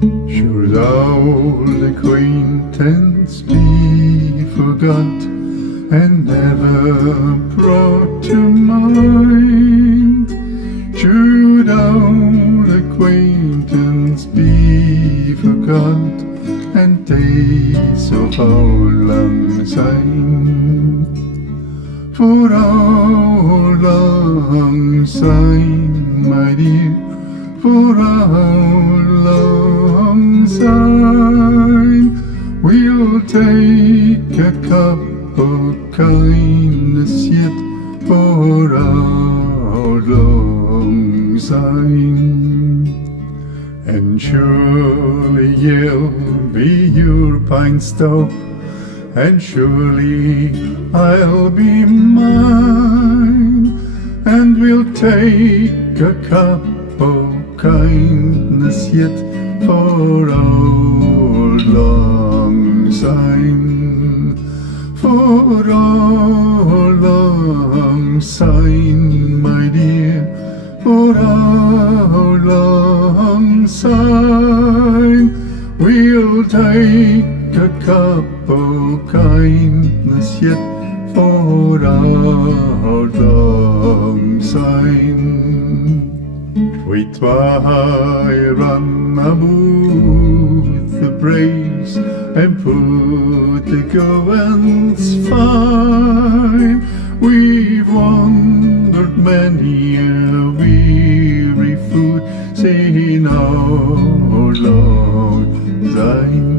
Should old acquaintance be forgot and never brought to mind? Should old acquaintance be forgot and days of old lang syne? For old lang syne, my dear, for old lang syne, we'll take a cup of kindness yet for old lang syne. And surely you'll be your pine stop, and surely I'll be mine, and we'll take a cup of kindness yet for old lang syne. For old lang syne, my dear, for old lang syne, we'll take a cup of kindness yet for old lang syne. We twy run aboot the braes and put the goings fine. We've wandered many a weary foot, saying our Lord thine.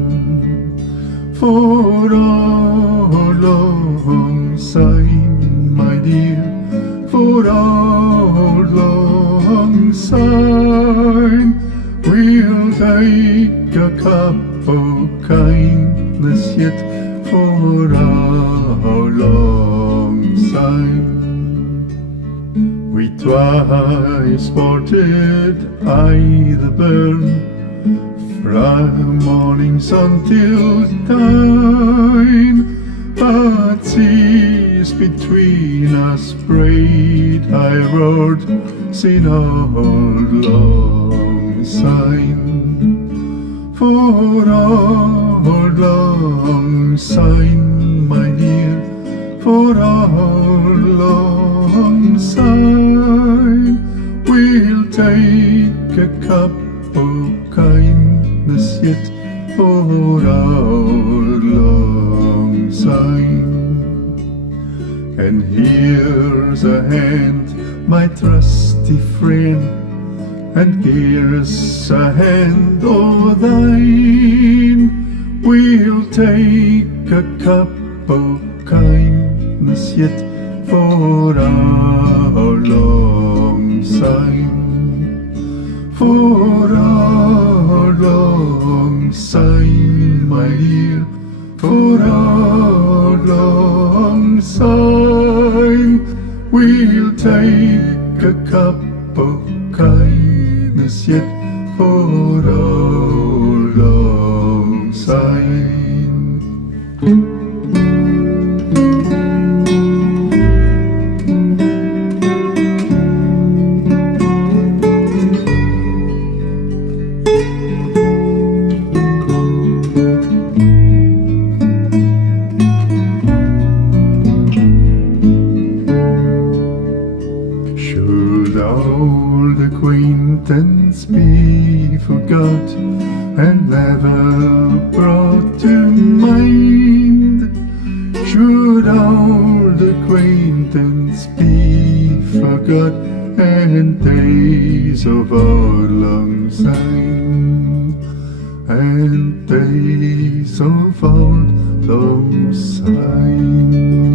For our long syne, my dear, for our long syne, we'll take a cup of kindness yet for our long syne. We twy sported aye the burn, from morning sun till time, but seas between us braid high roared, syne old lang syne. For old lang syne, my dear, for old lang syne, we'll take a cup of kindness yet for old lang syne. And here's a hand, my trusty friend, and here's a hand o' thine. We'll take a cup of kindness yet for our long syne. For our long syne, my dear, for our long syne, we'll take a cup of kindness yet for our long syne. Should old acquaintance be forgot and never brought to mind? Should old acquaintance be forgot and days of old lang syne, and days of old lang syne?